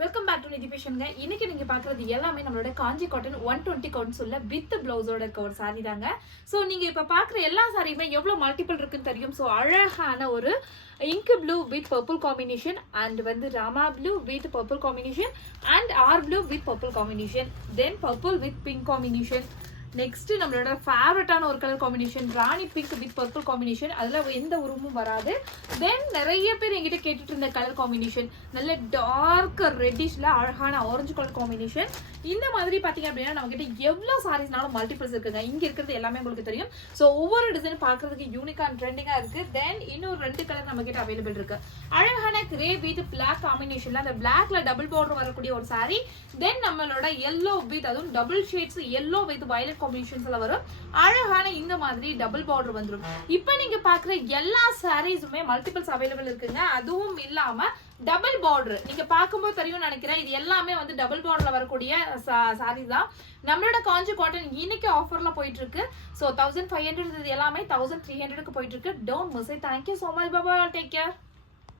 Welcome back to நிதி பேஷன்ங்க. இன்னைக்கு நீங்க பாக்குறது எல்லாமே நம்மளோட காஞ்சி காட்டன் 120 கவுண்ட் சொல்ல வித் பிளவுஸோட இருக்க ஒரு சாரி தாங்க. ஸோ நீங்க இப்ப பாக்குற எல்லா சாரியுமே எவ்வளவு மல்டிபிள் இருக்குன்னு தெரியும். ஸோ அழகான ஒரு ink blue with purple combination and வந்து Rama blue with purple combination and or blue with purple combination, then purple with pink combination. Next நம்மளோட ஃபேவரட்டான ஒரு colour combination Rani pink with purple combination. அதில் எந்த உருவமும் வராது. தென் நிறைய பேர் எங்கிட்ட கேட்டுட்டு இருந்த கலர் காம்பினேஷன் நல்ல டார்க் ரெட்டிஷ்ல அழகான ஆரஞ்சு கலர் காம்பினேஷன். இந்த மாதிரி பார்த்தீங்க அப்படின்னா நம்ம கிட்ட எவ்வளோ சாரீஸ்னாலும் மல்டிபிள்ஸ் இருக்குங்க. இங்கே இருக்கிறது எல்லாமே உங்களுக்கு தெரியும். ஸோ ஒவ்வொரு டிசைன் பார்க்கறதுக்கு யூனிக் அண்ட் ட்ரெண்டிங்காக இருக்கு. தென் இன்னொரு 2 கலர் நம்ம கிட்ட அவைலபிள் இருக்கு. அழகான கிரே வித் பிளாக் காம்பினேஷன்ல அந்த பிளாக்ல டபுள் பார்டர் வரக்கூடிய ஒரு சாரி. தென் நம்மளோட எல்லோ வித் அதுவும் double shades yellow with violet காம்பினேஷன்ஸ்ல வரும். அழகான இந்த மாதிரி டபுள் பார்டர் வந்துடும். இப்போ நீங்க பாக்குற எல்லா சாரீஸுமே மல்டிபிள்ஸ் அவைலபிள் இருக்குங்க. அதுவும் இல்லாம டபுள் பார்டர் நீங்க பார்க்கும்போது தெரியும் நினைக்கிறேன். இது எல்லாமே வந்து டபுள் பார்டர்ல வரக்கூடிய சாரி தான். நம்மளோட காஞ்சி காட்டன் இன்னைக்கு ஆஃபர்ல போயிட்டு இருக்கு. ஸோ 1500 இது எல்லாமே 1300க்கு போயிட்டு இருக்கு. Don't miss it. Thank you so much. Bye bye. Take care.